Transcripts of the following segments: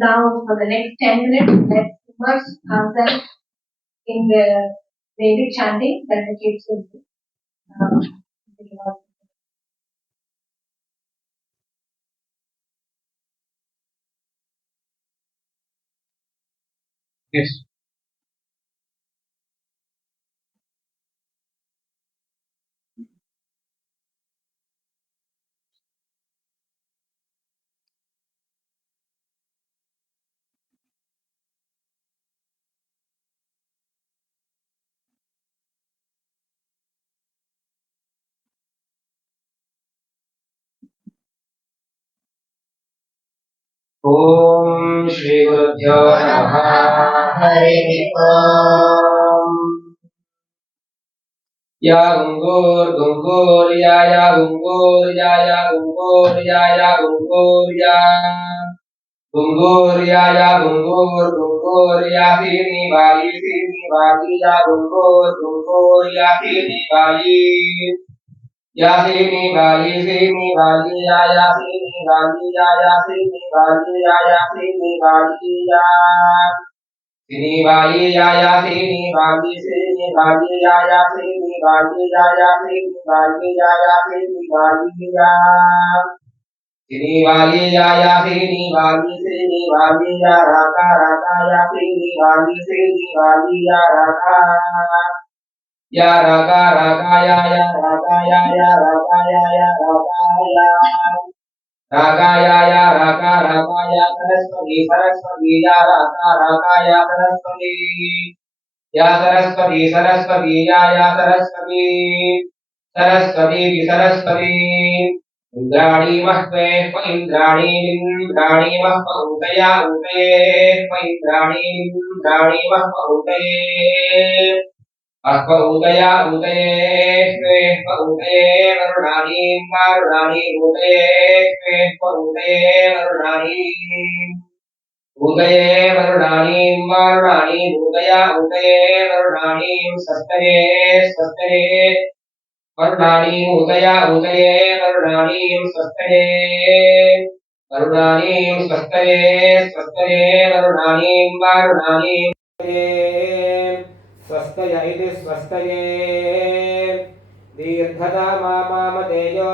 Now, for the next 10 minutes, let's immerse ourselves in the Vedic chanting that the kids will do. Yes. ओम श्री गुरुभ्यो नमः। हरि ओम। या गुंगोर गुंगोर या गुंगोर या गुंगोर या गुंगोर या गुंगोर या गुंगोर गुंगोर या सीनी वाली या गुंगोर गुंगोर या सीनी वाली सीनी वाली या सीनी वाली या सीनी वाली या सीनी वाली या सीनी वाली या सीनी वाली या सीनी वाली या सीनी वाली या सीनी वाली या सीनी वाली या सीनी वाली या सीनी वाली या राधा राधा या सीनी वाली या राधा या रागा रागा या रागा या रागा या रागा या रागा रागा या सरस्वती सरस्वती या रागा रागा या सरस्वती सरस्वती या सरस्वती सरस्वती सरस्वती इंद्राणी महत्वे इंद्राणी इंद्राणी महत्वया उते इंद्राणी महत्वते उदया उदये वरुणानी वरुणानी उदये वरुणानी उदये वरुणानी वरुणानी उदया उदये वरुणानी स्वस्तये स्वस्तये वरुणानी उदया उदये वरुणानी स्वस्तये वरुणानी स्वस्तये स्वस्तये वरुणानी वरुणानी स्वस्तय इति स्वस्तये दीर्घदा मामदेयो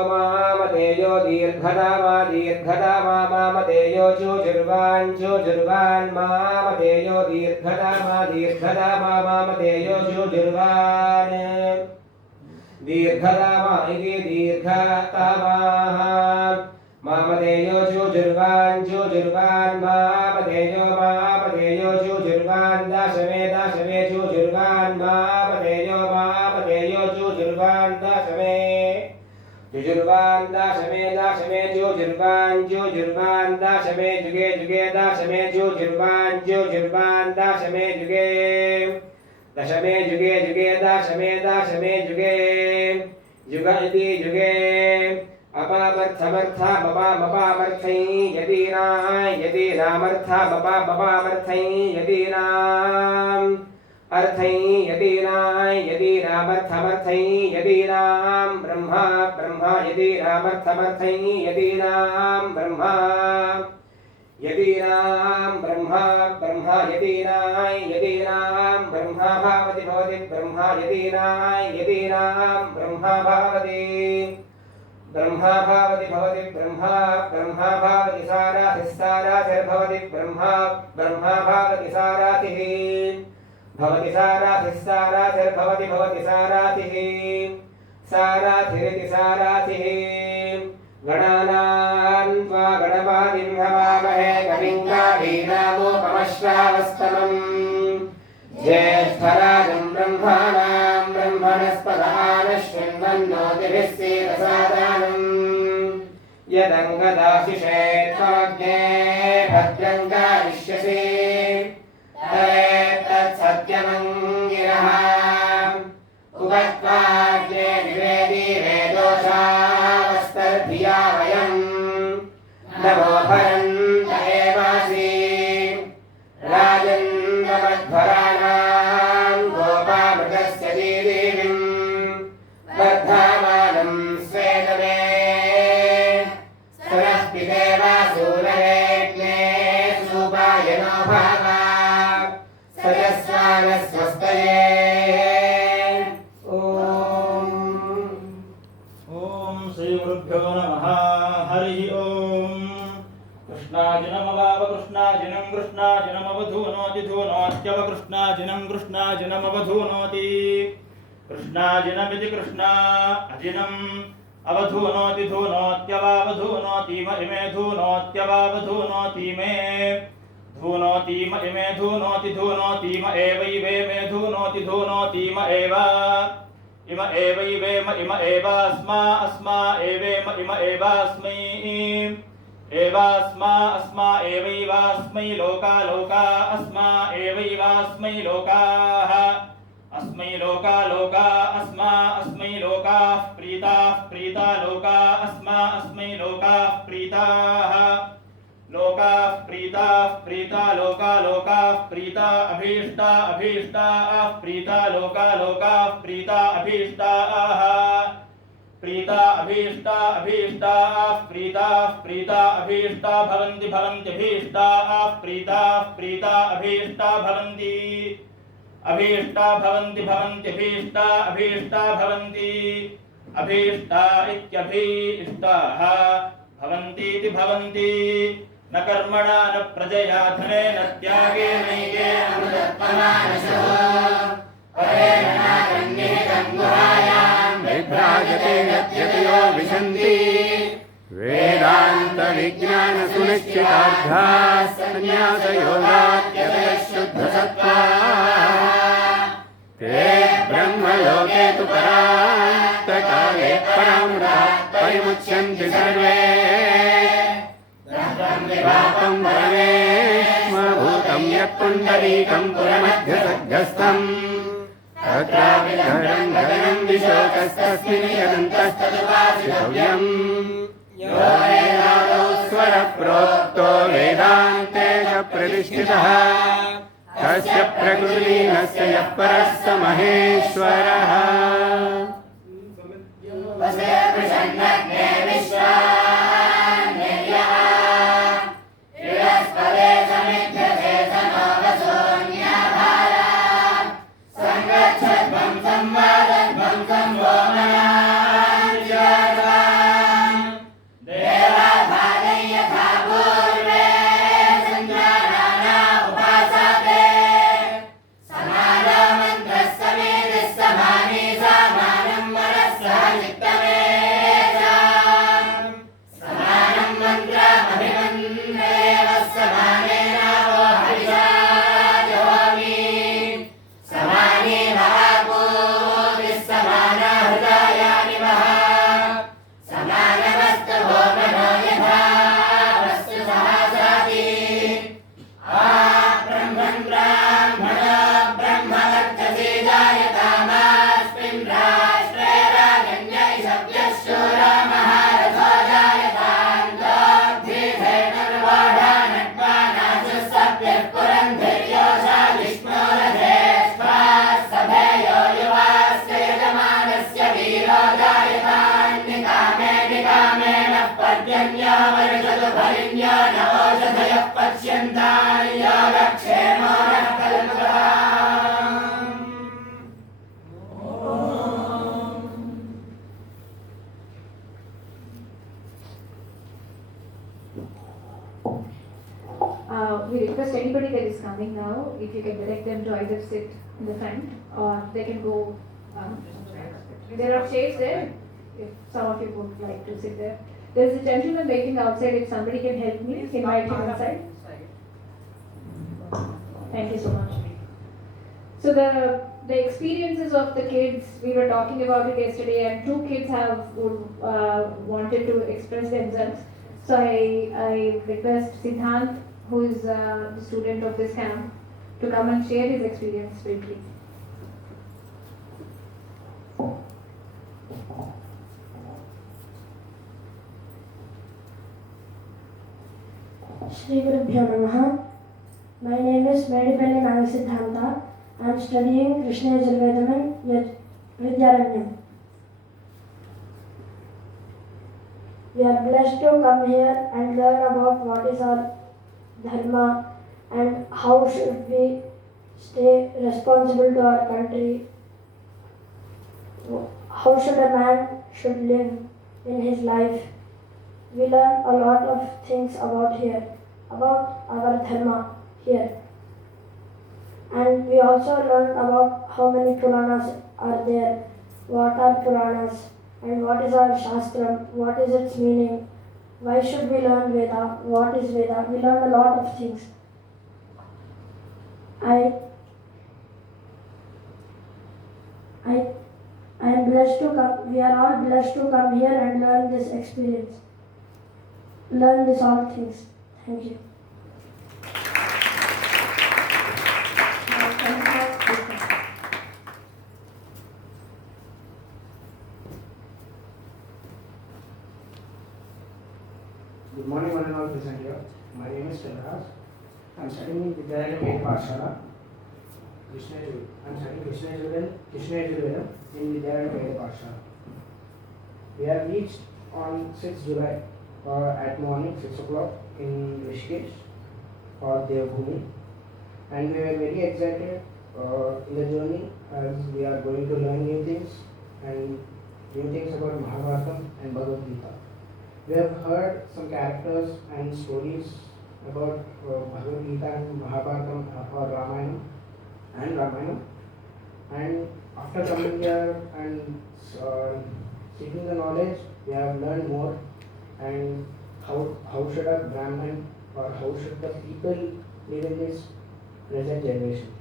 दीर्घदा मामदेयो जुर्वान् मामदेयो दीर्घदा मामदेयो जुर्वान् दीर्घदा इति दीर्घतमाः मामदेयो जुर्वान् मामदेयो जुर्वान् दशमे जुर्वान् मामदेयो जुर्वान् दशमे जुर्वान् दशमे जुर्वान् दशमे जुगे दशमे जुर्वान् दशमे जुगे दशमे दशमे जुगे जुग इति जुगे अपामर्थमर्था मपामर्थै यदि नामर्था मपामर्थै यदि नाम अर्थै यदि नामर्थमर्थै यदि नाम ब्रह्मा यदि नामर्थमर्थै यदि नाम ब्रह्मा यदि नाम ब्रह्मा यदि नाम ब्रह्मा भवति ब्रह्मा यदि नाम ब्रह्मा भवति ब्रह्मा भवति ब्रह्मा भवति साराधिर्भवति ब्रह्मा भवति साराधिः भवति साराधिर्भवति साराधिः साराधिरिति साराधिः गणानां त्वा गणपतिं हवामहे कविं कवीनामुपमश्रावस्तमम् ज्येष्ठराजम् ब्रह्माणाम् ब्रह्मणस्पदानः शृण्वन्नोतिभिः सीदसादानम् यदङ्गदाशिषे त्वमग्ने भद्रम् कारयिष्यसि तत्सत्यमङ्गिरः उपत्वाग्ने निवेदी वेदोषावस्तर्भिया वयम् नमो भरन्त एवासि राजन्नमध्वराणाम् गोपामृगस्य दीदीविम् वर्धमानम् स्वेदमे सरस्पिते वासूरयज्ञे सुपायनो भावा सजस्वानस्वस्तये ओम श्री गुरुभ्यो नमः हरि ओम कृष्णाजिनमवाव कृष्णाजिनं कृष्णाजिनमवधूनोति धूनोत्यव कृष्णाजिनमवधूनोति कृष्णाजिनमिति कृष्णा अजिनम् अवधूनोति धूनोत्यवावधूनोति इमे धूनोत्यवावधूनोति मे धूनोति इमे धूनोति म एवैवे मे धूनोति म एव इम एवैवेम इम एवास्मा अस्मा एवेम इम एवास्मै अस्मा एवैवास्मै लोका अस्मा एवैवास्मै लोकाः अस्मै लोका अस्मा अस्मै लोकाः प्रीता लोका अस्मा अस्मै लोकाः प्रीताः प्रीता लोका प्रीता अभीष्टा प्रीता लोका प्रीता अभीष्टाः प्रीता अभीष्टा प्रीता अभीष्टा भवन्ति अभीष्टा प्रीता अभीष्टा भवन्ति अभीष्टा भवन्ति अभीष्टा भवन्ति अभीष्टा इत्यभीष्टाः भवन्तीति भवन्ति न कर्मणा न प्रजया धनेन त्यागेनैके अमृतत्वमानशः परेण नारण्येकं गुहायां विभ्राजते यद्यतयो विशन्ति वेदान्तविज्ञानसुनिश्चितार्थाः सन्न्यासयोगात्यतयः शुद्धसत्त्वाः ते ब्रह्मलोके तु परान्तकाले परामृताः परिमुच्यन्ति सर्वे पापं परमेश्वरभूतं यत्पुण्डरीकं पुरमध्यसग्रस्तम् तत्राविधरं गगनं विशोकस्तस्मिन् यदन्तस्तदुपासितव्यम् यो वेदादौ स्वरप्रोक्तो वेदान्ते च प्रतिष्ठितः तस्य प्रकृतिलीनस्य यः परः स महेश्वरः We request anybody that is coming now, if you can direct them to either sit in the front or they can go. There are chairs there, if some of you would like to sit there. There is a gentleman waiting outside, if somebody can help me, invite him inside. Thank you so much. So the experiences of the kids, we were talking about it yesterday, and 2 kids have wanted to express themselves. So I request Siddhant, who is the student of this camp, to come and share his experience briefly. Shri Gurubhyo Namaha. My name is Medipalli Nagasiddhanta. I am studying Krishna Yajurvedam in Vidyaranyam. We are blessed to come here and learn about what is our dharma and how should we stay responsible to our country. How should a man should live in his life. We learn a lot of things about our dharma here. And we also learn about how many Puranas are there, what are Puranas, and what is our Shastram, what is its meaning, why should we learn Veda, what is Veda. We learn a lot of things. I am blessed to come, we are all blessed to come here and learn this experience. Learn these all things. Thank you. Good morning, one and all present here. My name is Chandras. I am studying in Vidyaranyam 8 Pathshala. I am studying Krishna Yajurvedam in Vidyaranyam 8 Pathshala. We have reached on 6 July at morning 6 o'clock in Rishikesh for Devbhumi, and we are very excited in the journey as we are going to learn new things about Mahabharatam and Bhagavad Gita. We have heard some characters and stories about Bhagavad Gita and Mahabharatam or Ramayana, and after coming here and seeking the knowledge, we have learned more and how should a Brahmin or how should the people live in this present generation.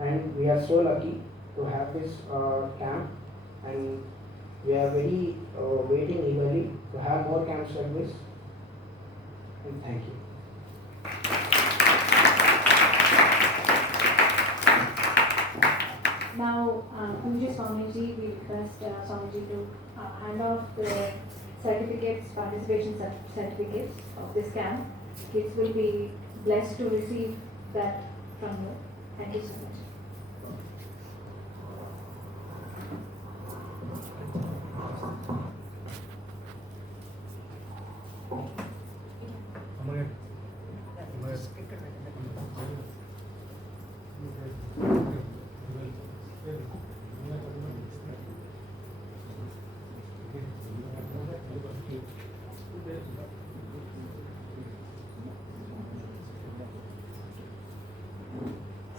And we are so lucky to have this camp, and we are very waiting eagerly to have more camps like this. And thank you. Now, Pujya Swamiji, we request Swamiji to hand off the certificates, participation certificates of this camp. Kids will be blessed to receive that from you. Thank you so much.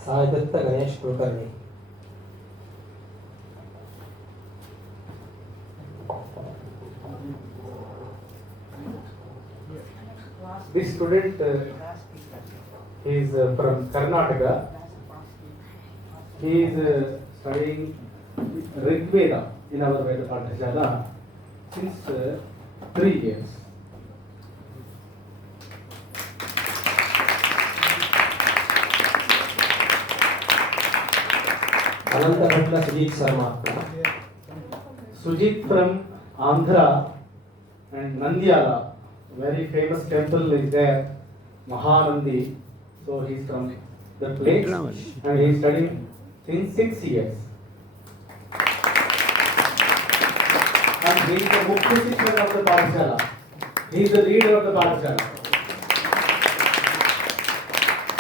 Sai Dutt Ganesh Kulkarni. This student is from Karnataka. He is studying Rig Veda in our Veda Pathshala since 3 years. Anantapatla Sujit Sharma. Sujit from Andhra and Nandyala, very famous temple is there, Mahanandi. So he is from the place and he is studying since 6 years. And he is the Mukti Shikshak of the Pathshala. He is the leader of the Pathshala.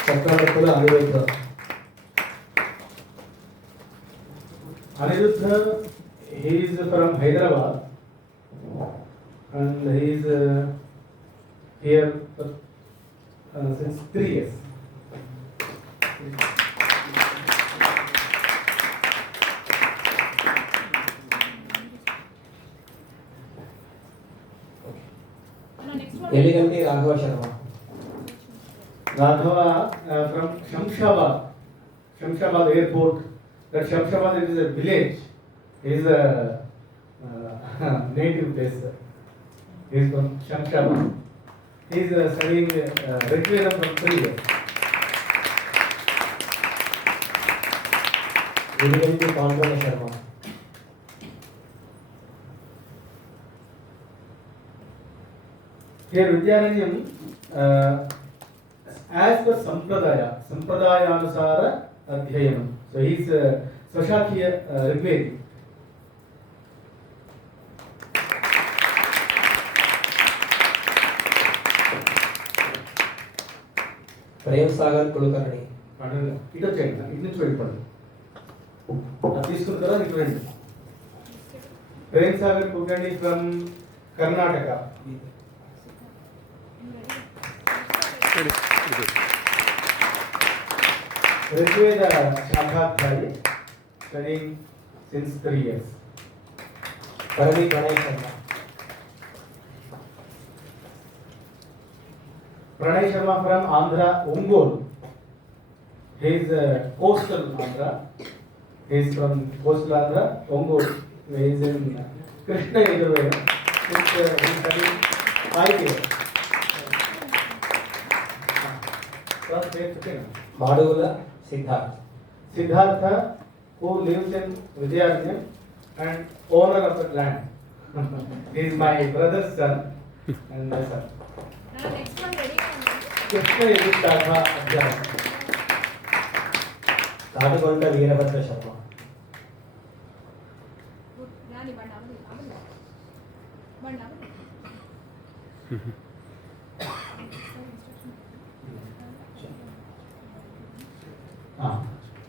Chakravartula Aniruddha. Aniruddha, he is from Hyderabad and he is here since 3 years. Eliganti Raghava Sharma. Raghava from Shamshabad. Shamshabad airport. That Shamshabad is a village. He is a native place. He is from Shamshabad. He is studying Rigveda from 3 years. Vidyanti Pandana Sharma. Here Vidyanandam, as per Sampradayanusara Adhyayanam. So he is Swashakhiya Rigvedi. Prem Sagar Kulkarni. ఇటు వచ్చేయండి, ఇటు నుంచి వెళ్ళిపోండి. అది తీసుకున్న తర్వాత ఇటు రండి. ప్రేమ్ సాగర్ కులకర్ణి ఫ్రమ్ కర్ణాటక. ఋగ్వేద శాఖాధ్యాయి, స్టడీయింగ్ సిన్స్ 3 years. పరది Pranay Sharma. Pranay Sharma from Andhra, Ongole. He is coastal Andhra. He is from coastal Andhra, Ongole. He is in Krishna Yajurveda. He is studying 5 years. Madugula Siddharth. Siddhartha, who lives in Vijayaranyam and owner of the land. He is my brother's son and my son. Next one ready. Krishna Yajurveda Adhyayam. Tatikonda Veerabhadra Sharma.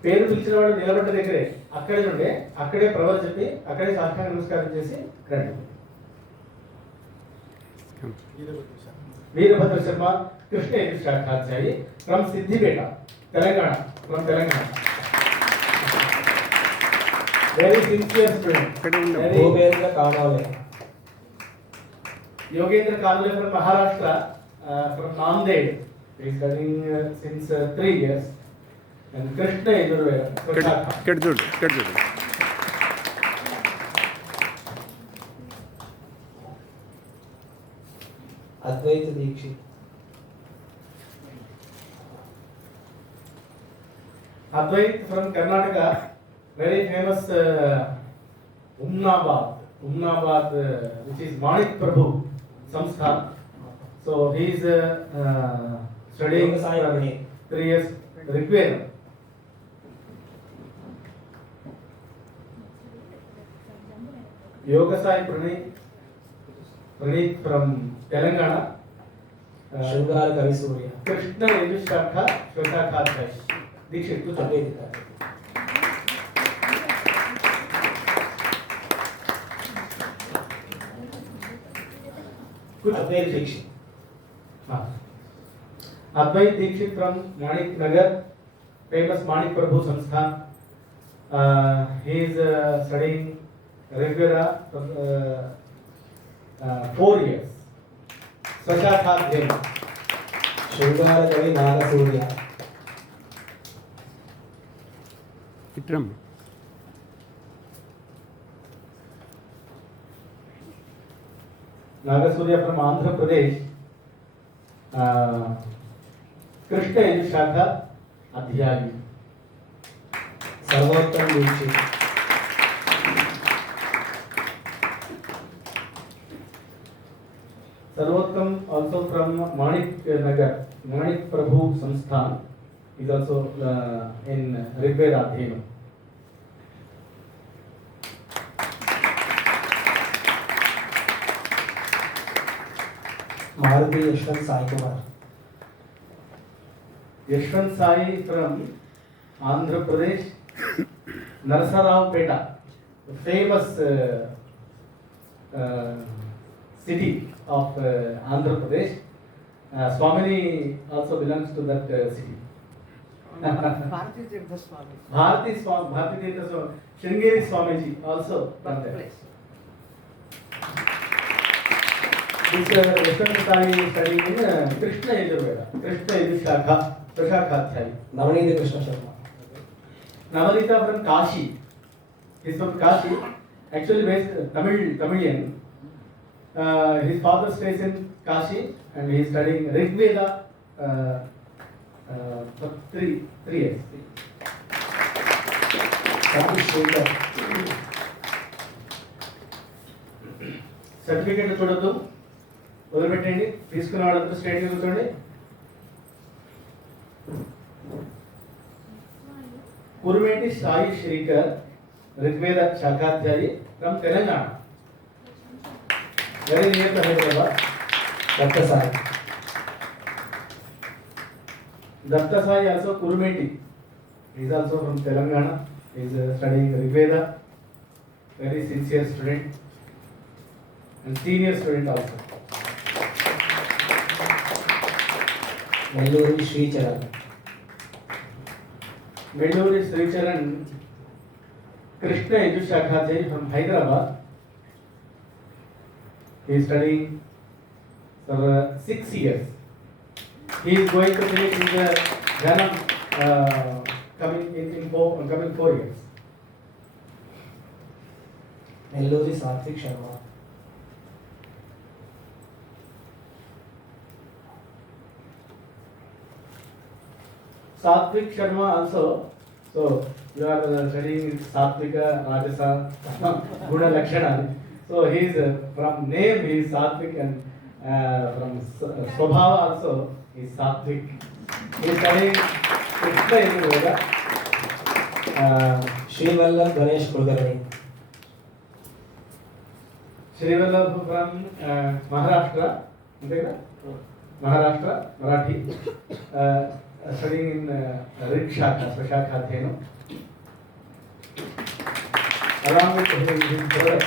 పేరు పిలిచిన వాడు నిలబడ్డ దగ్గరే అక్కడే నుండే అక్కడే ప్రవర్ చెప్పి అక్కడే సాష్టాంగ నమస్కారం చేసి రండి. వీరభద్ర శర్మ, కృష్ణ శాఖాధ్యాయి from Siddipet, Telangana. Very sincere student. Bhupendra Kamale. Yogendra Kanule from Maharashtra, from Nanded. He is studying since 3 years. And Krishna Yajurveda. Advait Dikshit. Advait from Karnataka, very famous Umnabad, which is Manik Prabhu Samsthan. So he is studying 3 years Rigveda. Yoga Sai Praneeth from Telangana. శృంగార కవి సూర్య. Krishna Yajurveda Shwetakathai. Dikshit, tu Advaita. Advaita Dikshit. Advait Dikshit from Manik Nagar, famous Manik Prabhu Samsthan. He is studying Rigveda for 4 years. Swashakhadyayam. శృంగార కవి Nagasurya. Nagasurya from Andhra Pradesh. Krishna Yajurveda Adhyayam. Sarvottama Dikshit. Sarvottam also from Manik Nagar, Manik Prabhu Samsthan, is also in Rigveda Adhyayam. Maruti Yashwant Sai Kumar. Yashwant Sai from Andhra Pradesh, Narsaraopeta, the famous city of Andhra Pradesh. Swamini also belongs to that city. Bharati Tirtha Swami, Sringeri Swamiji also from there. This Yashwant Sai is studying in Krishna Yajurveda, Krishna Yajurveda Shakhathyayi. Navaneetha Krishna Sharma. Navalita from Kashi. He's from Kashi, actually based Tamilian. His father stays in Kashi and he is studying Rig Veda for 3 years. Certificate చూడొద్దు, వదిలిపెట్టండి. తీసుకున్న వాళ్ళంతా స్ట్రైట్గా కూర్చోండి. కురుమేటి సాయి శ్రీకర్, ఋగ్వేద శాఖాధ్యాయి from Telangana, very near to Hyderabad. Dr. Sai. Datta Sai also Kurumeti. He is also from Telangana. He is studying Rigveda. Very sincere student and senior student also. Nelluri Sri Charan. Melluri Sri Charan, Krishna Edu Shakhadhyay from Hyderabad. He is studying for 6 years. He is going to finish in the Janam coming 4 years. Nelluri Satvik Sharma. Satvik Sharma also. So you are studying Satvika, Rajasa, Guna Lakshana. So he is from name he is Satvik and from Swabhava also he is Satvik. He is studying Krishna Yoga. Sri Vallabh Ganesh Kulkarni. Sri Vallabh from Maharashtra. Maharashtra, Marathi. Studying in Rig Shakha, Swashakha Adhyayam. Along with his brother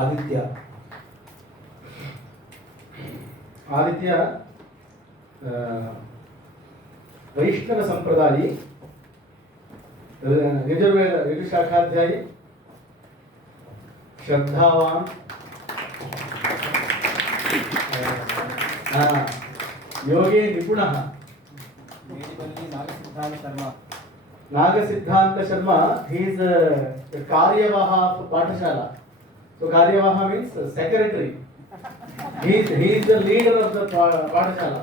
Aditya. Aditya, Vaishnava Sampradayi, Yajurveda, Yajurshakhaadhyayi, Shraddhavan, Yogi Nipunaha. Nagasiddhanta Sharma, he is the Karyavaha of Pathashala. So Karyavaha means secretary. He is the leader of the Pathashala.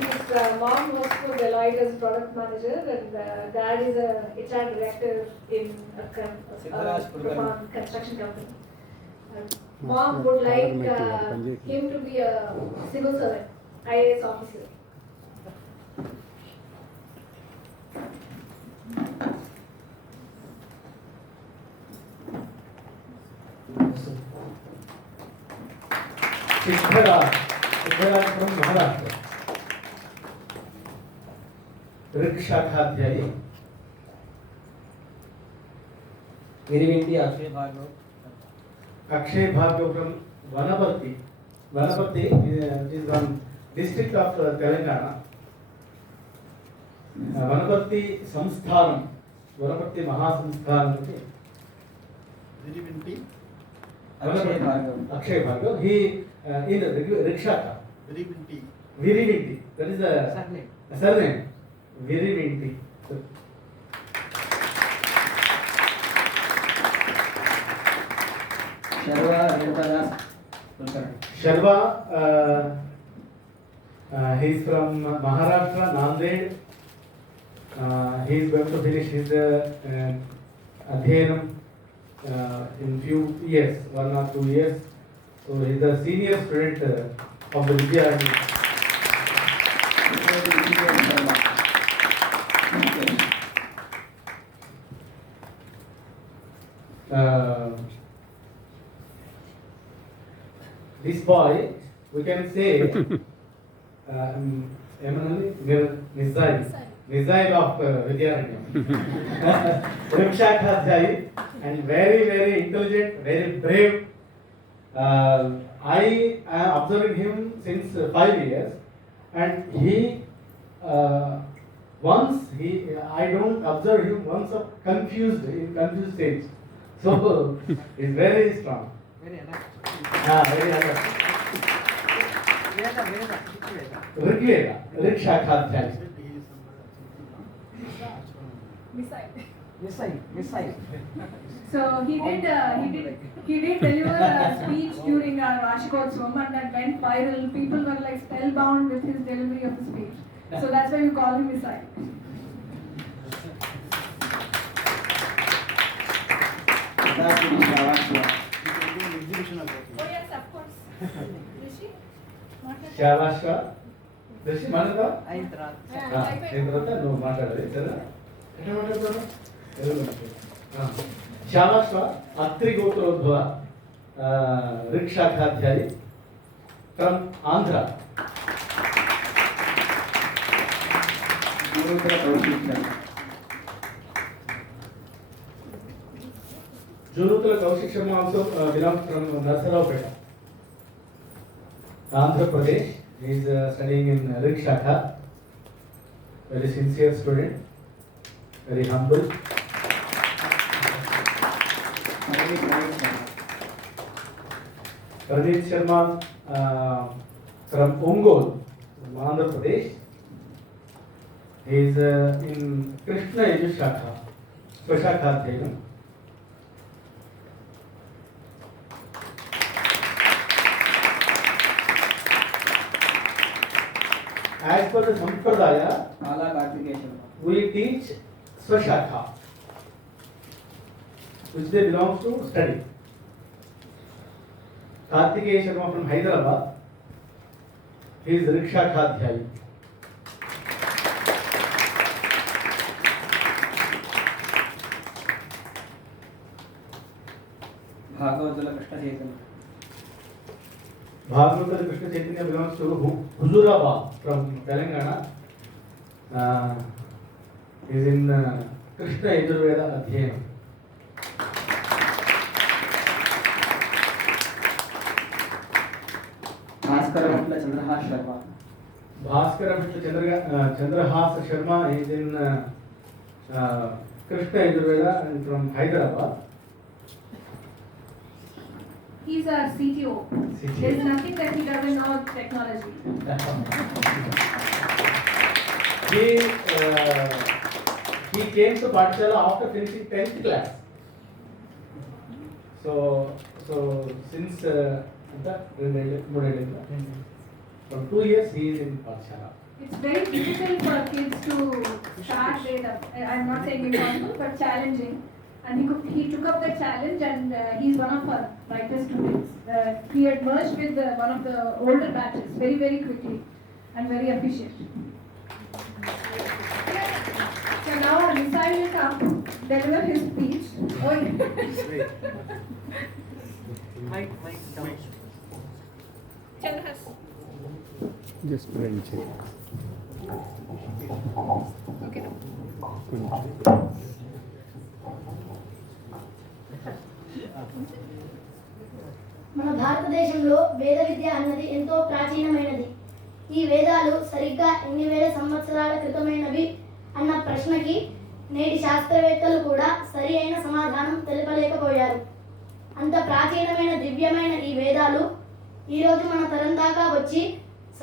His mom works for Deloitte as product manager and dad is a HR director in a construction company. Mom would like him to be a civil servant, IAS officer. Siddharaj from Maharashtra. Rig Shakhadhyayi. Virivindi Akshay Bhargav. Akshay Bhargav from Vanaparthi. Vanaparthi is one district of Telangana. Vanaparthi Samsthanam, Vanaparthi Mahasamsthanam. Virivindi. Akshay Bhargav. He in Rikshaka. Virivindi. That is a surname. Virivindi. Sharva Renukadas Kulkarni. Sharva, he is from Maharashtra, Nanded. He is going to finish his Adhyanam in few years, 1 or 2 years. So he is a senior student of the Vidyarthi. This boy, we can say, Missile of Vidyarthi. Rimshakadhyayi, and very, very intelligent, very brave. I am observing him since 5 years, and I don't observe him once of confused stage. So he's very strong. Very alert. Very alert. Rigveda ऋक्शाखाध्यायी. So he did deliver a speech during our Vashikotsavam and that went viral. People were like spellbound with his delivery of the speech. So that's why we call him Missile. Oh yes, of course. Rishi? శాబాష్ దర్శి మనదా అయిన తర్వాత నువ్వు మాట్లాడాలి సరేనా ఎట్లా మాట్లాడతారు శాబాష్ అత్రి గోత్రోద్భవ ऋक्शाखाध्यायी from Andhra. Junutula Kaushik Sharma also belongs from Narasaraopet, Andhra Pradesh. He is studying in Rikshakha. Very sincere student, very humble. Pradeep Sharma from Ongole, Andhra Pradesh. He is in Krishna Yajurshakha, Swashakha. As per the Sampradaya, we teach Swashakha, which they belong to study. Kartikeya Sharma from Hyderabad, he is Rikshakhaadhyayi. Bhagavatula Krishna Chaitanya. Bhagavatal Krishna Chaitanya belongs to Huzurabad from Telangana. Is in Krishna Yajurveda Adhyayam. Bhaskara Bhatla Chandrahas Sharma. Bhaskara Chandrahas Sharma is in Krishna Yajurveda and from Hyderabad. He's our CTO. There's nothing that he doesn't know technology. He came to Pathshala after finishing 10th class. So since from 2 years he is in Pathshala. It's very difficult for kids to start data. I'm not saying impossible, but challenging. And he took up the challenge, and he's one of our brightest students. He had merged with one of the older batches very, very quickly and very efficient. So now Missile will come, deliver his speech. Chandras. Just French. Okay. మన భారతదేశంలో వేద విద్య అన్నది ఎంతో ప్రాచీనమైనది. ఈ వేదాలు సరిగ్గా ఎన్ని వేల సంవత్సరాల క్రితమైనవి అన్న ప్రశ్నకి నేటి శాస్త్రవేత్తలు కూడా సరి అయిన సమాధానం తెలపలేకపోయారు. అంత ప్రాచీనమైన దివ్యమైన ఈ వేదాలు ఈరోజు మన తరం దాకా వచ్చి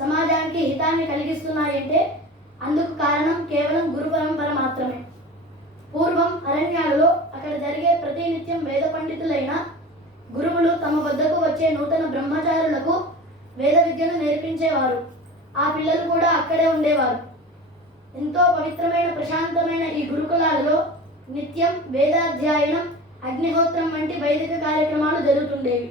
సమాజానికి హితాన్ని కలిగిస్తున్నాయంటే అందుకు కారణం కేవలం గురు పరంపర మాత్రమే. పూర్వం అరణ్యాలలో అక్కడ జరిగే ప్రతినిత్యం వేద పండితులైన గురువులు తమ వద్దకు వచ్చే నూతన బ్రహ్మచారులకు వేద విద్యను నేర్పించేవారు. ఆ పిల్లలు కూడా అక్కడే ఉండేవారు. ఎంతో పవిత్రమైన ప్రశాంతమైన ఈ గురుకులాలలో నిత్యం వేదాధ్యయనం, అగ్నిహోత్రం వంటి వైదిక కార్యక్రమాలు జరుగుతుండేవి.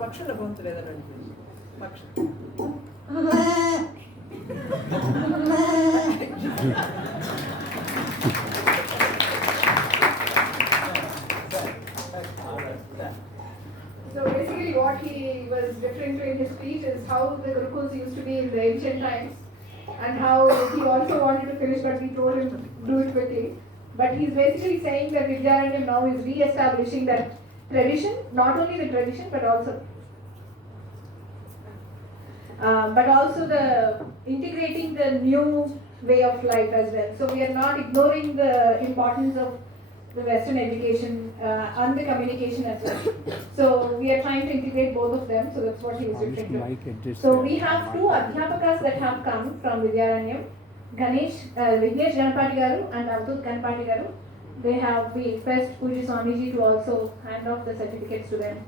పక్షుల గొంతు లేదండి. what he was referring to in his speech is how the Gurukuls used to be in the ancient times, and how he also wanted to finish, but we told him to do it quickly. But he's basically saying that Vidyaranyam now is re-establishing that tradition, not only the tradition, but also the integrating the new way of life as well. So we are not ignoring the importance of the Western education and the communication as well. So we are trying to integrate both of them. So that's what he was referring to. So we have two Adhyapakas that have come from Vidyaranyam, Vignesh Ganapati Garu and Avdut Ganapati Garu. We request Puji Swamiji to also hand off the certificates to them.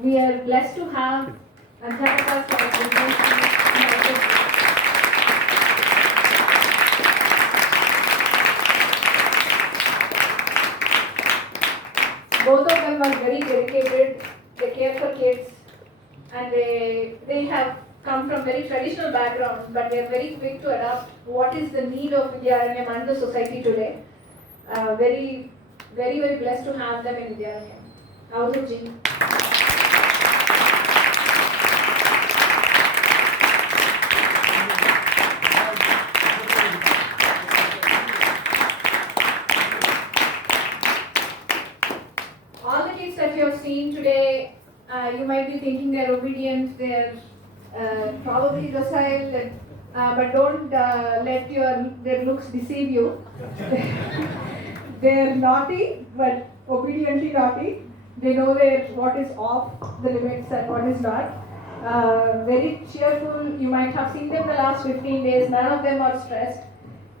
We are blessed to have Adhyapakas like both of them are very dedicated. They care for kids, and they have come from very traditional backgrounds, but they are very quick to adapt what is the need of Vidyaranyam and the society today. Very blessed to have them in Vidyaranyam. Avdutji. That you have seen today, you might be thinking they're obedient, they're probably docile, but don't let their looks deceive you. They're naughty, but obediently naughty. They know what is off the limits and what is not. Very cheerful. You might have seen them the last 15 days. None of them are stressed.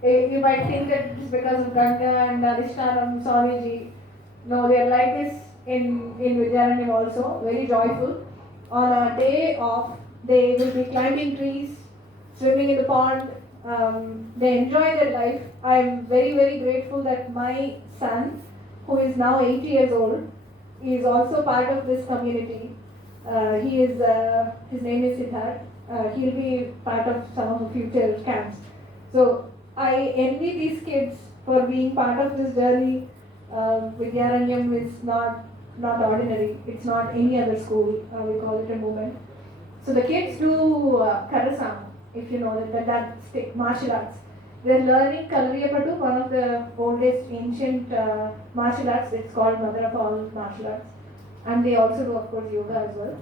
You might think that it's because of Ganga and Adhishtanam, Swamiji. No, they are like this in Vidyaranyam also, very joyful. On a day off, they will be climbing trees, swimming in the pond. They enjoy their life. I am very grateful that my son, who is now 8 years old, is also part of this community. His name is Siddharth. He'll be part of some of the future camps. So I envy these kids for being part of this journey. Vidyaranyam is not ordinary. It's not any other school. We call it a movement. So the kids do Karasam, if you know that stick, martial arts. They're learning Kalariyapattu, one of the oldest ancient martial arts. It's called mother of all martial arts. And they also do, of course, yoga as well.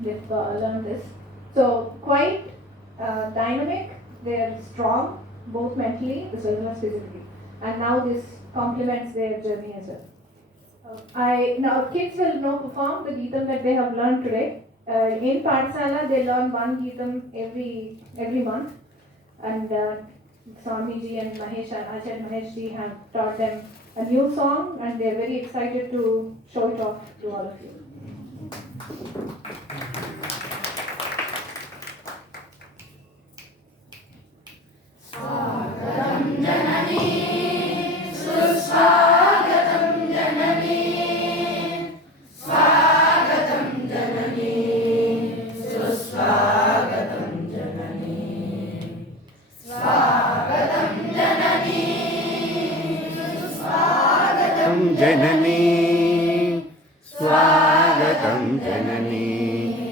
They've learned this. So quite dynamic. They're strong, both mentally as well as physically. And now this complements their journey as well. Now kids will now perform the Geetam that they have learned today. In Pathsala, they learn one Geetam every month, and Swamiji and Acharya Maheshji have taught them a new song, and they are very excited to show it off to all of you. Swagatam Janani, Suswagatam Janani. Swagatam Janani, Suswagatam Janani. Swagatam Janani, Suswagatam Janani, Swagatam Janani.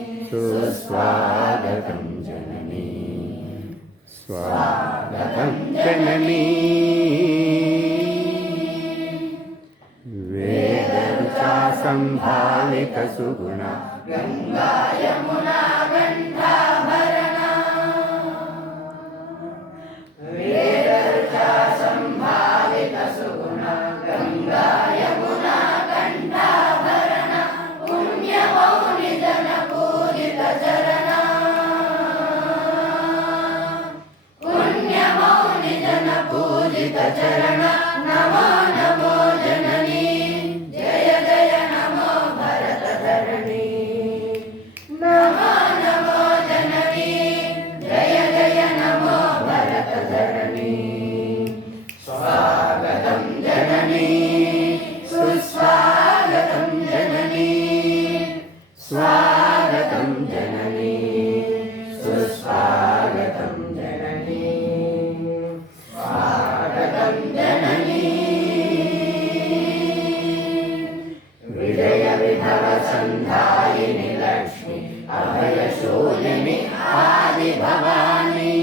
शूलिनि आदि भवानी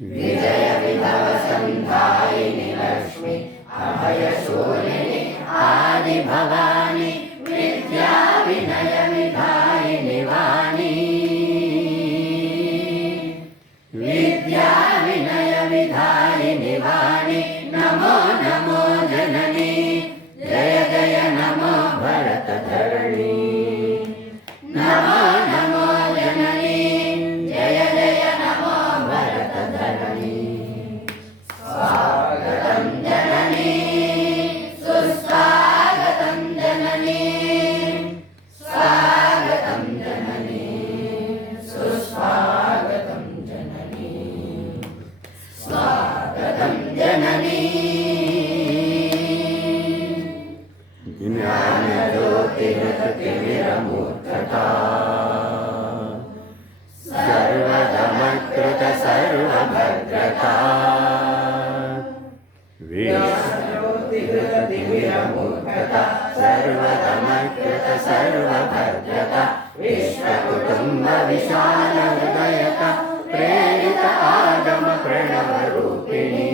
विजय विभव संधायिनि लक्ष्मी अभय शूलिनि आदि भवानी विद्या विनय विधायिनि वाणी विद्या विनय विधायिनि वाणी नमो नमो जननी जय जय नमो भरत धरणी नमो नमो जननी जय जय नमो भरत धरणी स्वागतं जननी सुस्वागतं जननी स्वागतं जननी सुस्वागतं जननी स्वागतं जननी ज्ञानज्योतिर्गतिनिरमूर्खता सर्वदमकृत सर्वभद्रता विश्वज्योतिर्गतिनिरमूर्खता सर्वदमकृत सर्वभद्रता विश्वकुटुम्ब विशालहृदयता प्रेरित आगम प्रणवरूपिणी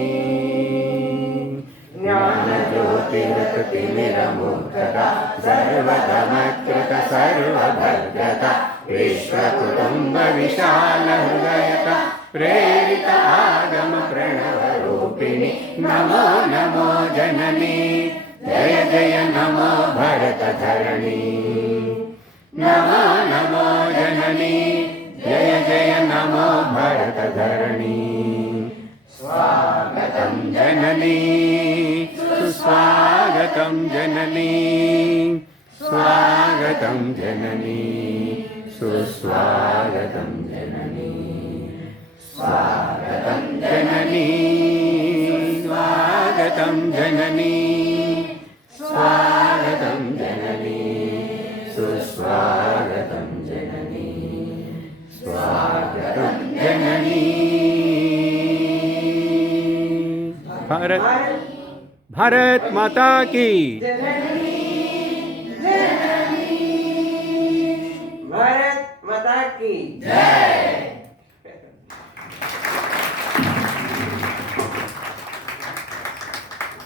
ज्ञानज्योतिर्गतिनिरमूर्खता सर्वदमकृत सर्वभद्रता विश्वकुटुम्ब विशालहृदयता प्रेरित आगम प्रणवरूपिणी नमो नमो जननी जय जय नमो भरतधरणी नमो नमो जननी जय जय नमो भरतधरणी स्वागतं जननी सुस्वागतं जननी स्वागतं जननी सुस्वागतं जननी स्वागतं जननी स्वागतं जननी स्वागतं जननी सुस्वागतं जननी स्वागतं जननी भारत माता की भारत माता की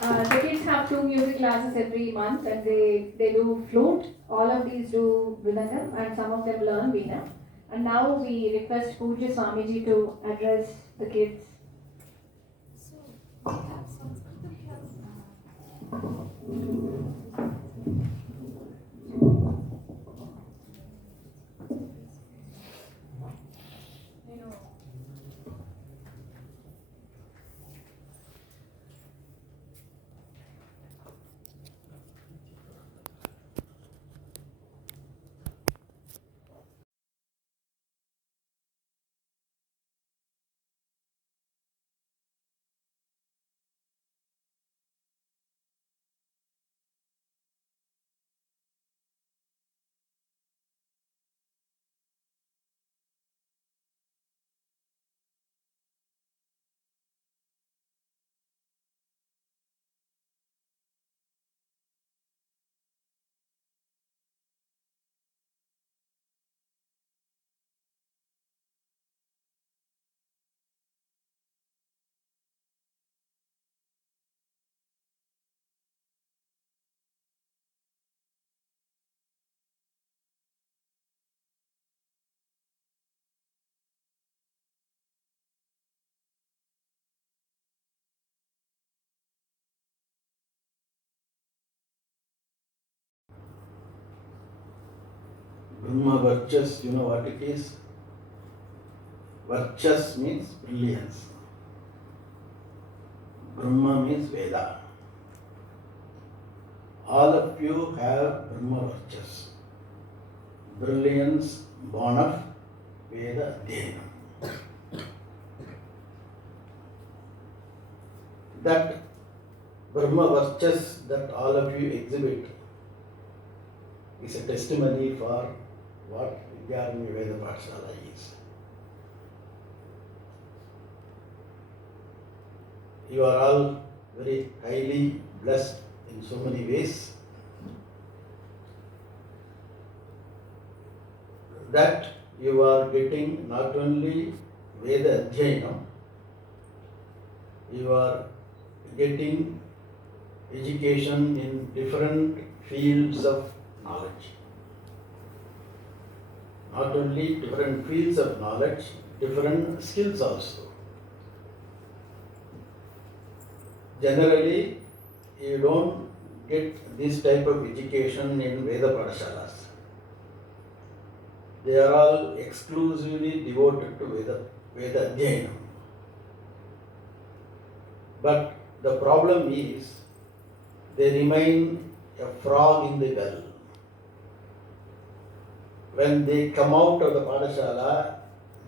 The kids have 2 music classes every month and they do flute. All of these do Mridangam and some of them learn Veena. And now we request Pujya Swamiji to address the kids. Brahma Varchas, you know what it is? Varchas means brilliance. Brahma means Veda. All of you have Brahma Varchas. Brilliance born of Veda Dhyana. That Brahma Varchas that all of you exhibit is a testimony for what Vidyaranya Veda Pathshala is. You are all very highly blessed in so many ways. that you are getting not only Veda Adhyayanam, you are getting education in different fields of knowledge. Not only different fields of knowledge, different skills also. Generally, you don't get this type of education in Veda Padashalas. They are all exclusively devoted to Veda Adhyayanam. But the problem is, they remain a frog in the well. When they come out of the Padashala,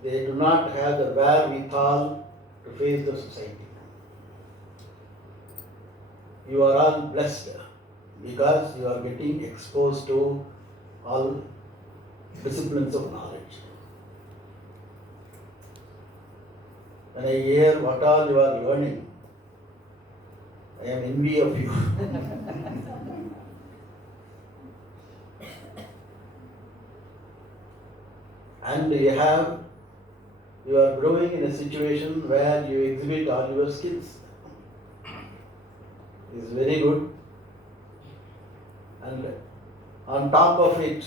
they do not have the wherewithal to face the society. You are all blessed because you are getting exposed to all disciplines of knowledge. When I hear what all you are learning, I am envy of you. And you are growing in a situation where you exhibit all your skills. It is very good. And on top of it,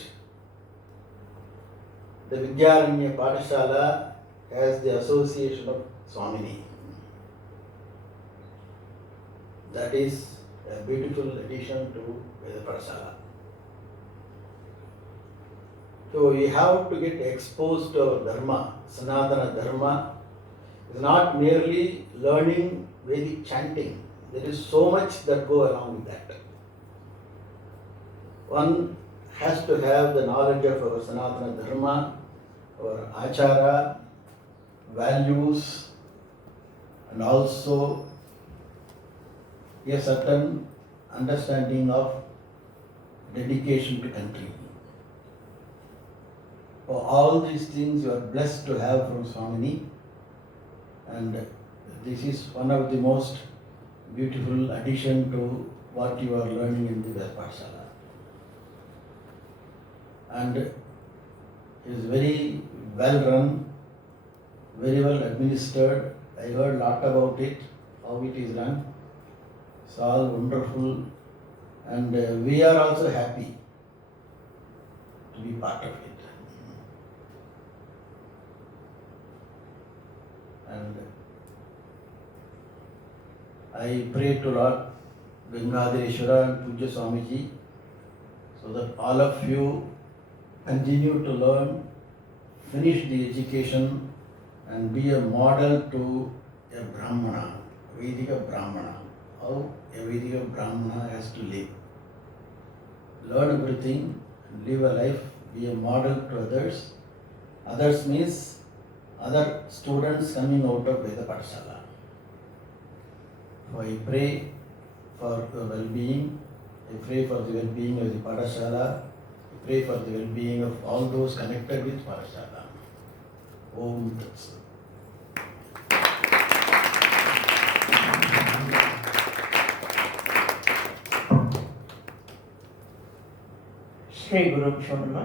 the Vidyaranya Padashala has the association of Swamini. That is a beautiful addition to Veda Padashala. So you have to get exposed to our Dharma. Sanatana Dharma is not merely learning Vedic chanting. There is so much that go along with that. One has to have the knowledge of our Sanatana Dharma, our Achara, values, and also a certain understanding of dedication to country. For all these things you are blessed to have from Swamini, and this is one of the most beautiful addition to what you are learning in the Veda Padashala. And it is very well run, very well administered. I heard a lot about it, how it is run. It's all wonderful, and we are also happy to be part of it. And I pray to Lord Gangadhareshwara and Pujya Swamiji so that all of you continue to learn, finish the education, and be a model to a Brahmana, Vedika Brahmana, how a Vedika Brahmana has to live. Learn everything, live a life, be a model to others. Others means other students coming out of Veda Padashala. So I pray for your well-being, I pray for the well-being of the Padashala, I pray for the well-being of all those connected with Padashala. Om Tat Sat. Shri Guru Sharma.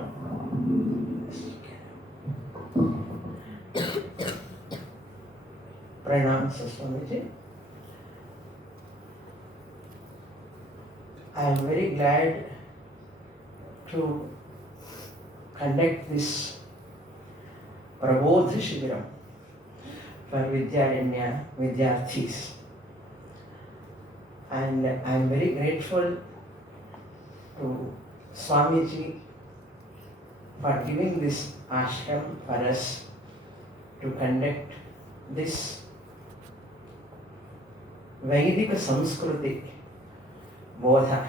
Pranam Swamiji. I am very glad to conduct this Prabodh Shibiram for Vidyaranya Vidyarthis. And I am very grateful to Swamiji for giving this ashram for us to conduct this Vedic Sanskriti Bodha,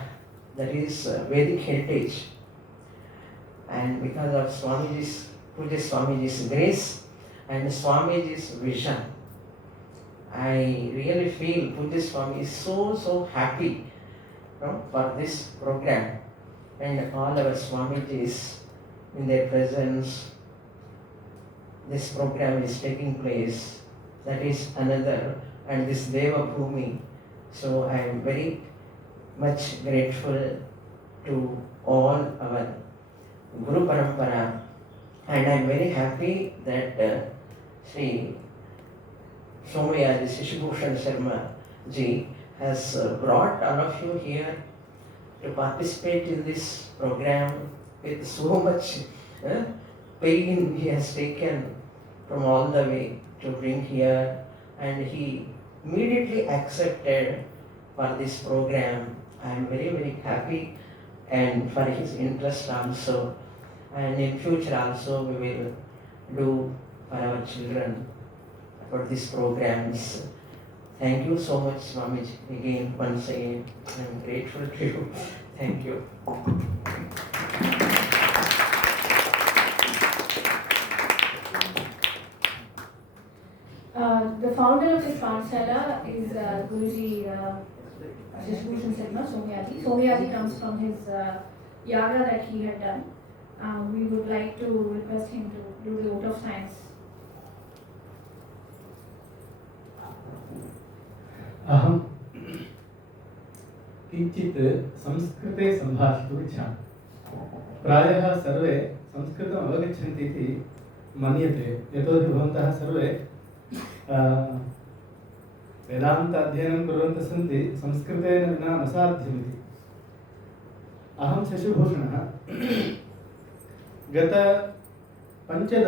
that is Vedic heritage. And because of Swamiji's, Pujya Swamiji's grace and Swamiji's vision, I really feel Pujya Swami is so happy, for this program, and all our Swamijis in their presence. This program is taking place. That is another, and this Deva Bhumi. So I am very much grateful to all our Guru Parampara And I am very happy that Sri Somayaji Shishibhushan Sharma ji has brought all of you here to participate in this program with so much pain he has taken from all the way to bring here, and he immediately accepted for this program. I am very, very happy, and for his interest also, and in future also we will do for our children for these programs. Thank you so much, Swamiji, again, once again. I am grateful to you. Thank you. The founder of this Pathshala is Guruji Shishibhushan Sharma, Somayaji. Somayaji comes from his yaga that he had done. We would like to request him to do the vote of thanks. अहं किञ्चित् संस्कृते सम्भाषितुम् इच्छामि। प्रायः सर्वे संस्कृतम् अवगच्छन्ति इति मन्यते, यतोहि भवन्तः सर्वे वेदान्त अध्ययनं कुर्वन्तः सन्ति, संस्कृतेन विना न साध्यमिति। अहं शशिभूषणः गत 15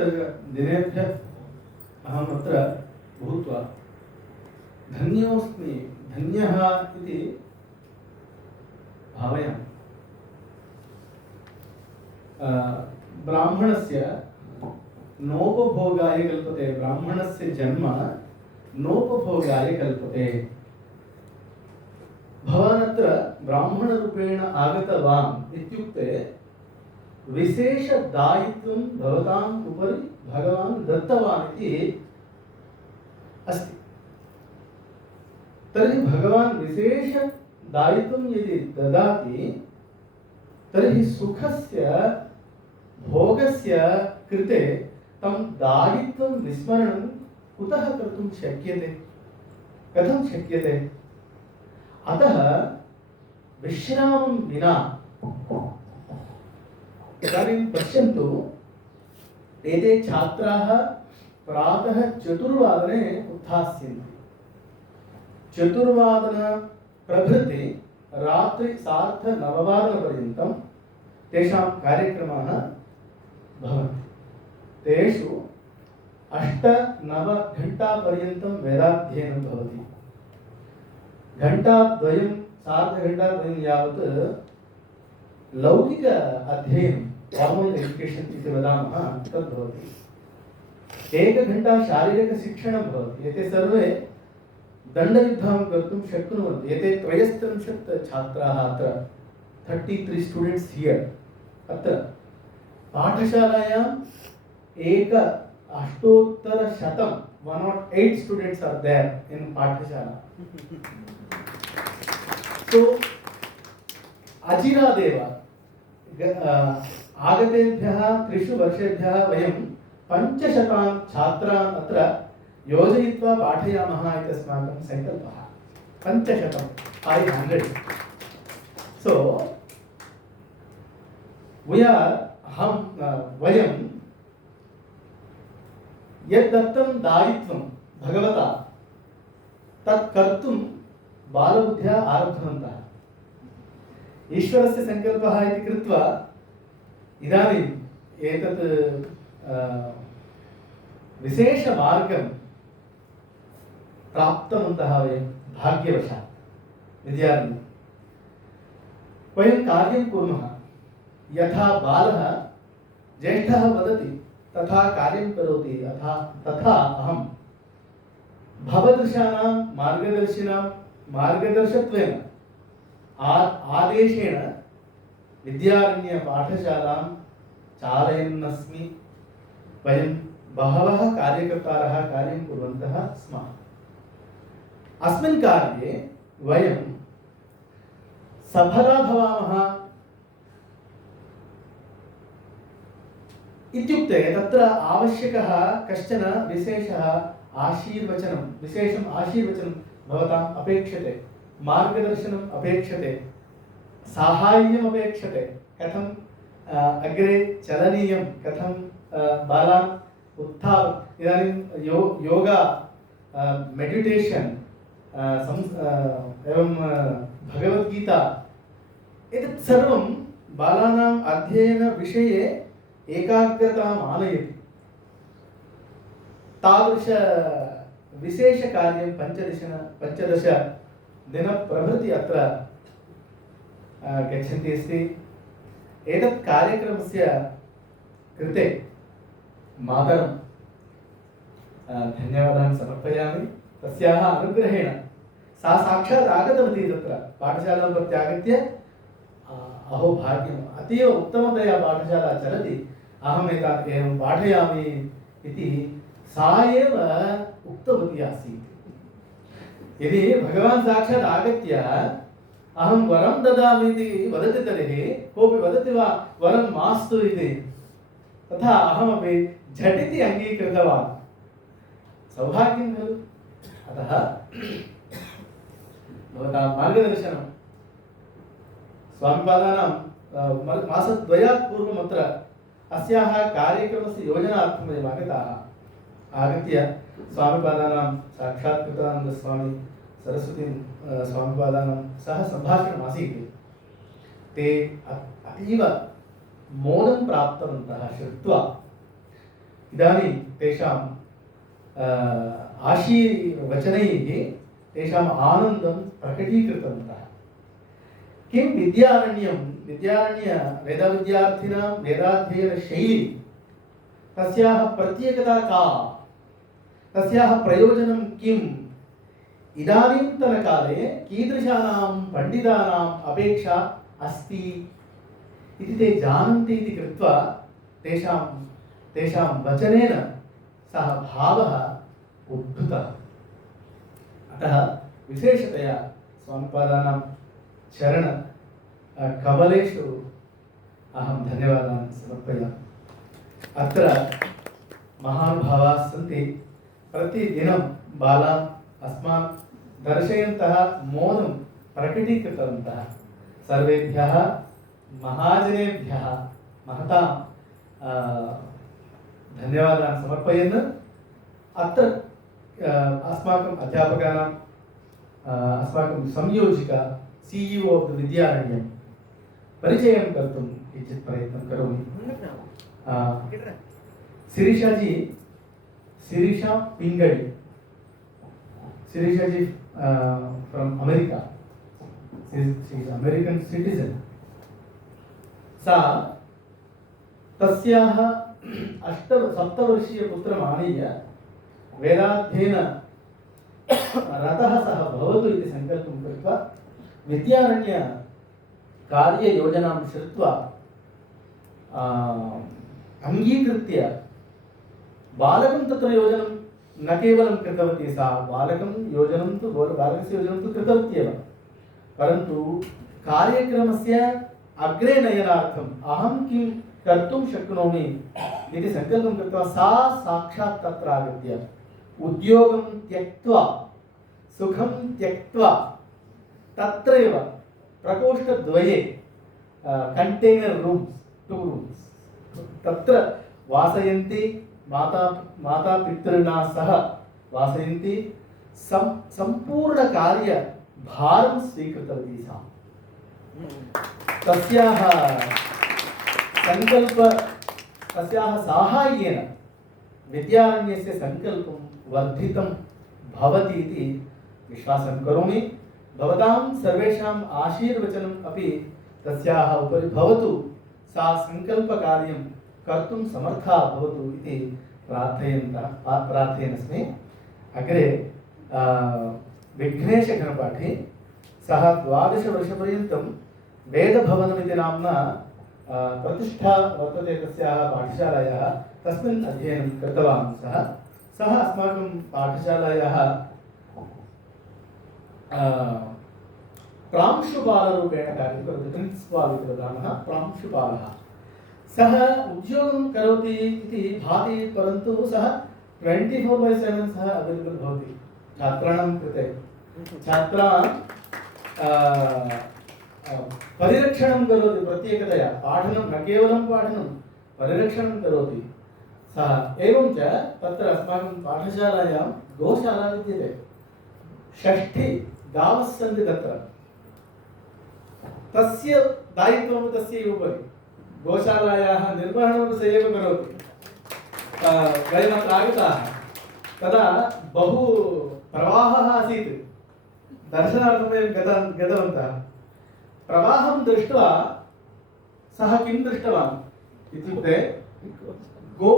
दिनेभ्यः अहम् अत्र भूत्वा धन्योऽस्मि, धन्यः इति भावयामि। ब्राह्मणस्य नोपभोगाय कल्पते, ब्राह्मणस्य जन्म नोपभोगाय कल्पते। भवान् अत्र ब्राह्मणरूपेण आगतवान् इत्युक्ते विशेषदायित्वं भवताम् उपरि भगवान् दत्तवान् इति अस्ति। तर्हि भगवान् विशेष दायित्वं यदि ददाति तर्हि सुखस्य भोगस्य कृते तं दायित्वं विस्मरणं कुतः कर्तुं शक्यते, कथं शक्यते? अतः विश्रामं विना इदानीं पश्यन्तु, एते छात्राः प्रातः 4 वादने उत्थास्यन्ति। 4 प्रभृति रात्रि 9:30 पर्यन्तं तेषां कार्यक्रमाः भवन्ति। तेषु 8-9 घण्टापर्यन्तं वेदाध्ययनं भवति। घण्टाद्वयं सार्धघण्टाद्वयं यावत् लौकिक अध्ययनं, फार्मल् एजुकेशन् इति वदामः, तद् भवति। 1 घण्टा शारीरिकशिक्षणं भवति। एते सर्वे दण्डयुद्धं कर्तुं शक्नुवन्ति। एते 33 छात्राः अत्र, 33 स्टूडेंट्स हियर। अत्र पाठशालायाम् 108 स्टूडेंट्स आर देयर इन पाठशाला। सो अचिरादेव आगतेभ्यः 3 वर्षेभ्यः वयं 500 छात्रान् अत्र योजयित्वा पाठयामः इति अस्माकं सङ्कल्पः। 500 सो वयं यद्दत्तं दायित्वं भगवता तत् कर्तुं बालबुद्ध्या आरब्धवन्तः। ईश्वरस्य सङ्कल्पः इति कृत्वा इदानीम् एतत् विशेषमार्गं प्राप्तवन्तः वयं भाग्यवशात्। विद्यारण्ये वयं कार्यं कुर्मः। यथा बालः ज्येष्ठः वदति तथा कार्यं करोति, तथा अहं भवदृशानां मार्गदर्शिनां मार्गदर्शत्वेन आदेशेन विद्यारण्य पाठशालां चालयन्नस्मि। वयं बहवः कार्यकर्तारः कार्यं कुर्वन्तः स्मः। अस्मिन् कार्ये वयं सफला भवामः इत्युक्ते तत्र आवश्यकः कश्चन विशेषः विशेषम् आशीर्वचनं भवताम् अपेक्षते, मार्गदर्शनम् अपेक्षते, साहाय्यम् अपेक्षते। कथं अग्रे चलनीयं कथं बालान् इदानीं योगा मेडिटेशन् एवं भगवद्गीता एतत् सर्वं बालानाम् अध्ययनविषये एकाग्रताम् आनयति। तादृश विशेषकार्यं 15 दिनप्रभृति अत्र गच्छन्ति अस्ति। एतत् कार्यक्रमस्य कृते मातरं धन्यवादान् समर्पयामि। तस्याः अनुग्रहेण सा साक्षात् आगतवती तत्र पाठशालां प्रत्यागत्य अहो भाग्यम् अतीव उत्तमतया पाठशाला चलति, अहम् एवं पाठयामि इति सा एव उक्तवती आसीत्। यदि भगवान् साक्षात् आगत्य अहं वरं ददामि इति वदति तर्हि कोऽपि वदति वा वरं मास्तु इति? तथा अहमपि झटिति अङ्गीकृतवान्। सौभाग्यं खलु। अतः भवतां मार्गदर्शनं स्वामिपादानां मासद्वयात् पूर्वम् अत्र अस्याः कार्यक्रमस्य योजनार्थं वयम् आगताः। आगत्य स्वामिपादानां साक्षात्कृतानन्दस्वामी सरस्वती स्वामिपादानां सह सम्भाषणम् आसीत्। ते अतीव मोदं प्राप्तवन्तः श्रुत्वा। इदानीं तेषाम् आशीर्वचनैः तेषाम् आनन्दं प्रकटीकृतवन्तः। किं वेदविद्यार्थिनां वेदाध्ययनशैली, तस्याः प्रत्येकता का, तस्याः प्रयोजनं किम्, इदानीन्तनकाले कीदृशानां पण्डितानाम् अपेक्षा अस्ति इति ते जानन्ति इति कृत्वा तेषां वचनेन सः भावः उद्भूतः। अतः विशेषतया स्वामिपादानां चरण कमलेषु अहं धन्यवादान् समर्पयामि। अत्र महानुभावाः सन्ति, प्रतिदिनं बालान् अस्मान् दर्शयन्तः मोदं प्रकटीकृतवन्तः। सर्वेभ्यः महाजनेभ्यः महतां धन्यवादान् समर्पयन् अत्र अस्माकम् अध्यापकानां अस्माकं संयोजिका CEO of the विद्यारण्यं परिचयं कर्तुं किञ्चित् प्रयत्नं करोमि। Sirisha Pingadi. Sirisha ji from America. She is American citizen. सा तस्याः 7-वर्षीय पुत्रम् आनीय वेदाध्ययन रतः सः भवतु इति सङ्कल्पं कृत्वा विद्यारण्य कार्ययोजनां श्रुत्वा अङ्गीकृत्य बालकं तत्र योजनं न केवलं कृतवती सा, बालकस्य योजनं तु कृतवती एव, परन्तु कार्यक्रमस्य अग्रे नयनार्थम् अहं किं कर्तुं शक्नोमि इति सङ्कल्पं कृत्वा सा साक्षात् तत्र आगत्य उद्योगं त्यक्त्वा सुखं त्यक्त्वा तत्रैव प्रकोष्ठद्वये कंटेनर रूम्स् 2 रूम्स् तत्र वासयन्ति, माता पितृणा सह वासयन्ति, सम्पूर्णकार्य भारं स्वीकृतवती सा। तस्याः साहाय्येन विद्यारण्यस्य सङ्कल्पं वर्धितं भवति इति विश्वासं करोमि। भवतां सर्वेषाम् आशीर्वचनम् अपि तस्याः उपरि भवतु, सा सङ्कल्पकार्यं कर्तुं समर्था भवतु इति प्रार्थयन्नस्मि। अग्रे विघ्नेशगणपाठे सः 12 वर्षपर्यन्तं वेदभवनमिति नाम्ना प्रतिष्ठा वर्तते तस्याः पाठशालायाः, तस्मिन् अध्ययनं कृतवान् सः अस्माकं पाठशालायाः प्रांशुपालरूपेण कार्यं करोति, प्रिन्सिपाल् इति वदामः, प्रांशुपालः। सः उद्योगं करोति इति भाति, परन्तु सः 24/7 सः अवैलबल् भवति छात्राणां कृते। छात्रान् परिरक्षणं करोति प्रत्येकतया पाठनं न केवलं पाठनं परिरक्षणं करोति सः एवं च तत्र अस्माकं पाठशालायां गोशाला विद्यते 6 गावः सन्ति तत्र तस्य दायित्वं तस्यैव उपरि गोशालायाः निर्वहणं स एव करोति वयमत्र आगताः तदा बहु प्रवाहः आसीत् दर्शनार्थं वयं गतवन्तः प्रवाहं दृष्ट्वा सः किं दृष्टवान् इत्युक्ते गो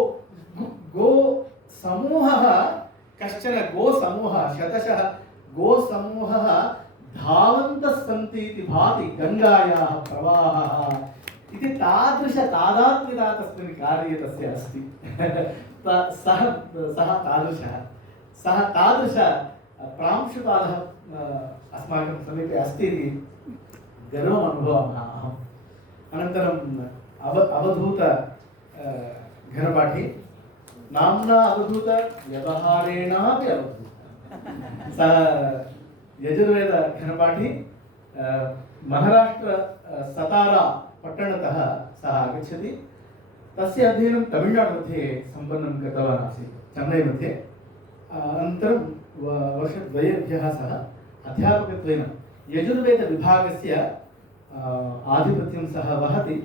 समूहः कश्चन गोसमूहः शतशः गोसमूहः धावन्तः सन्ति इति भाति गङ्गायाः प्रवाहः इति तादात्म्यता तस्मिन् कार्ये तस्य अस्ति सः तादृश प्रांशुपालः अस्माकं समीपे अस्ति इति गर्वम् अनुभवामः अहम् अनन्तरम् अवधूत घनपाठी नाम्ना अवधूत व्यवहारेणापि अवधूत सः यजुर्वेद घनपाठी महाराष्ट्र सतारा पट्टणतः सः आगच्छति तस्य अध्ययनं तमिळ्नाडु मध्ये सम्पन्नं कृतवान् आसीत् चेन्नै मध्ये अनन्तरं वर्षद्वयेभ्यः सः अध्यापकत्वेन यजुर्वेदविभागस्य आधिपत्यं सः वहति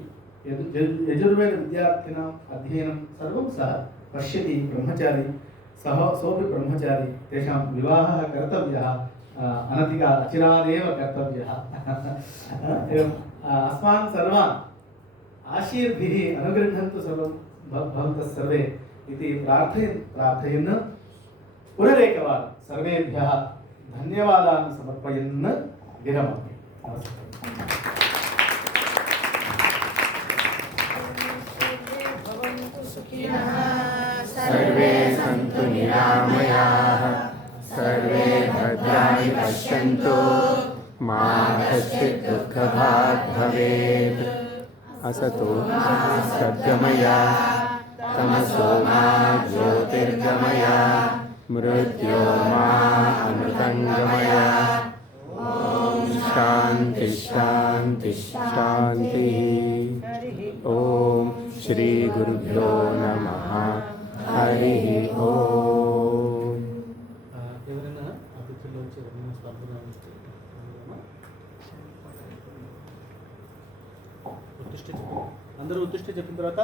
यजुर्वेदविद्यार्थिनाम् अध्ययनं सर्वं सः पश्यति ब्रह्मचारी सोऽपि ब्रह्मचारी तेषां विवाहः कर्तव्यः अचिरादेव कर्तव्यः एवम् अस्मान् सर्वान् आशीर्भिः अनुगृह्णन्तु सर्वं भवन्तः सर्वे इति प्रार्थयन् पुनरेकवारं सर्वेभ्यः धन्यवादान् समर्पयन् विरमामि नमस्ते सर्वे सन्तु निरामयाः सर्वे भद्राणि पश्यन्तु मा कश्चित् दुःखभाग् भवेत् असतो सद्गमय तमसो मा ज्योतिर्गमय मृत्योर्मा अमृतङ्गमय शान्ति शान्ति शान्तिः ॐ श्री गुरुभ्यो नमः हरिः ओम् ఎవరైనా అతిథుల్లో వచ్చి రమణ స్థాపన అందరూ ఉత్తిష్ట చెప్పిన తర్వాత